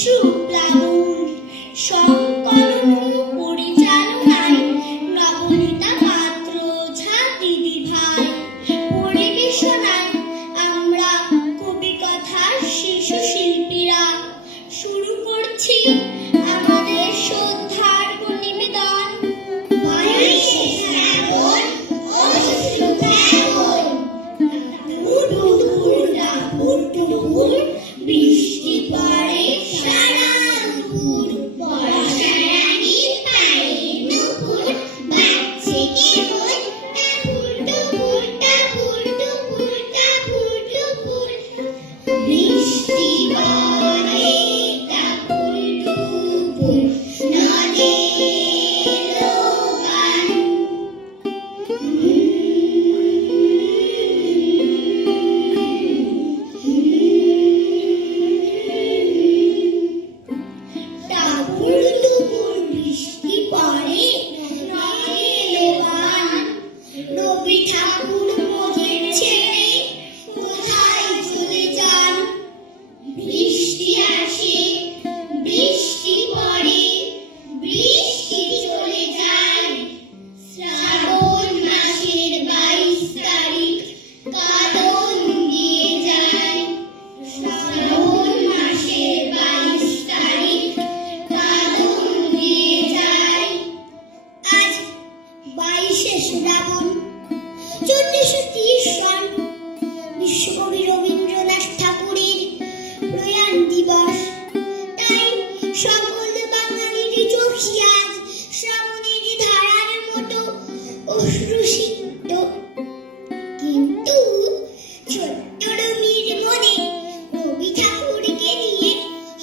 সুপ্লাবন সংকলন পরিচালনায় নবনীতা পাত্র ঝা দিদি ভাই পরিবেশনায় আমরা কবি কথার শিশু শিল্পীরা শুরু করছি আমাদের শ্রদ্ধার নিবেদন। বৃষ্টি পড়ে সারা দুপুর, বর্ষারানীর পায়ে নুপুর, বাজছে কেবল টাপুর টুপুর টাপুর টুপুর টাপুর টুপুর। বৃষ্টি পড়ে টাপুর টুপুর, নদে রবি ঠাকুর মোদের ছেড়ে কোথায় চলে যান? বৃষ্টি আসে, বৃষ্টি পড়ে, বৃষ্টি চলে যায়। শ্রাবণ মাসের 22 তারিখ কাঁদন দিয়ে যায়। শ্রাবণ মাসের 22 তারিখ কাঁদন দিয়ে যায়। আজ 22শে শ্রাবণ 1430 সন, বিশ্বকবি রবীন্দ্রনাথ ঠাকুরের প্রয়াণ দিবস। তাই সকল বাঙালির চোখে আজ শ্রাবণের ধারার মতো অশ্রুসিক্ত। কিন্তু ছোট্ট রমির মনে রবি ঠাকুরকে নিয়ে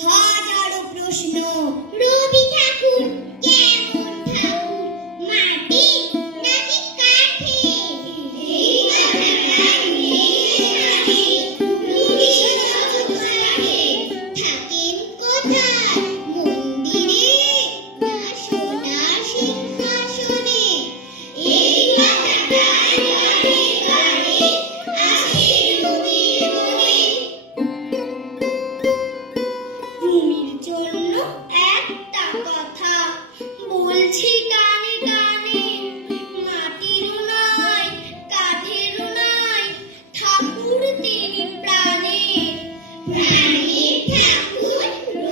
হাজারো প্রশ্ন। রবি ঠাকুর কেমন ঠাকুর, মাটি নাকি কাঠে? এই কথাটা থাকেন কোথায়? মন্দিরে না সোনার সিংহাসনে? এই কথাটা ঘরে ঘরে আসে রুমির মনে। রুমির জন্য একটা কথা বলছি গানে গানে, মাটিরও নয় কাঠেরও নয়, ঠাকুর তিনি প্রাণে। প্রাণের ঠাকুর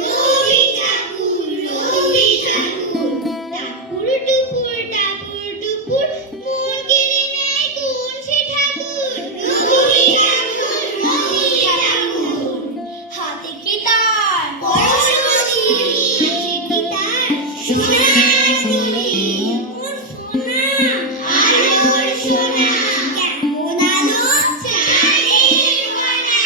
রবি ঠাকুর, রবি ঠাকুর। টাপুর টুপুর টাপুর টুপুর, মন কেড়ে নেয় কোন সে ঠাকুর? রবি ঠাকুর, রবি ঠাকুর। হাতে কি তার পড়াশোনা ছুরি, হাতে কি তার সোনার চুড়ি? ওর সোনা আলোর সোনা, কেমন আলো চাঁদের কণা।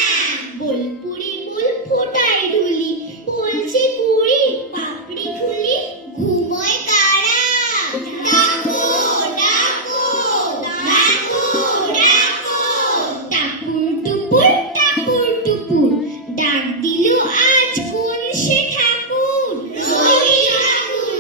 বোলপুরি ফুল ফোটায় ঢুলি, বলছে কুড়ি পাপড়ি খুলি, ঘুমোয় কারা? ডাকো ডাকো ডাকো ডাকো। টাপুর টুপুর টাপুর টুপুর, ডাক দিল আজ কোন সে ঠাকুর? রবি ঠাকুর,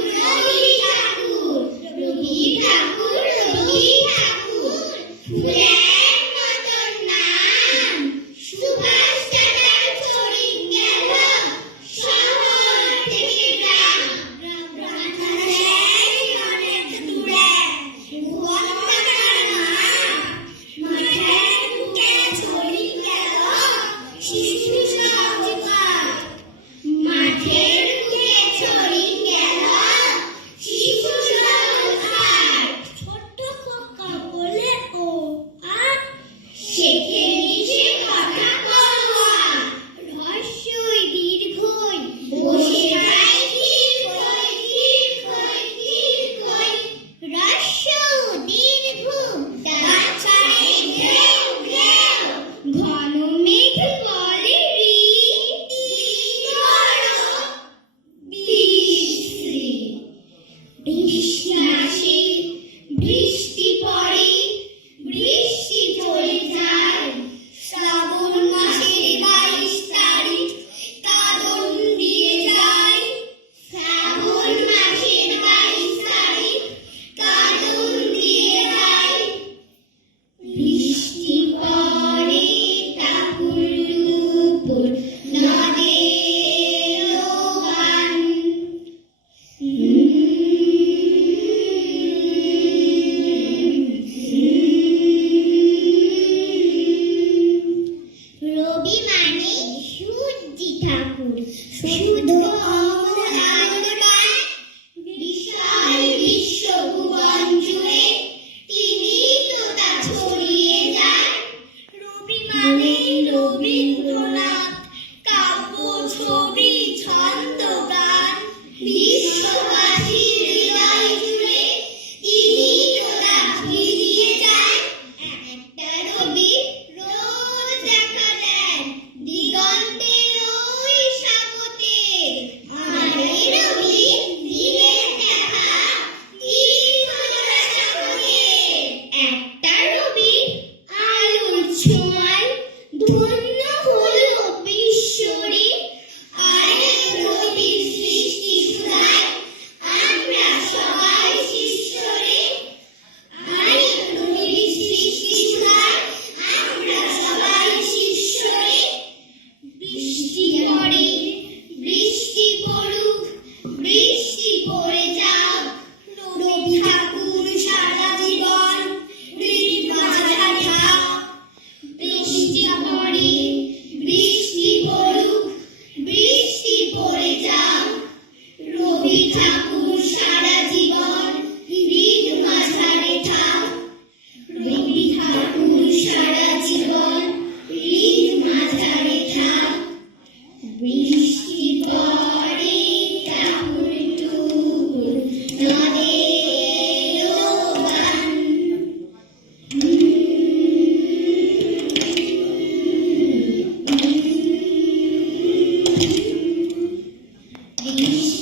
ঋষি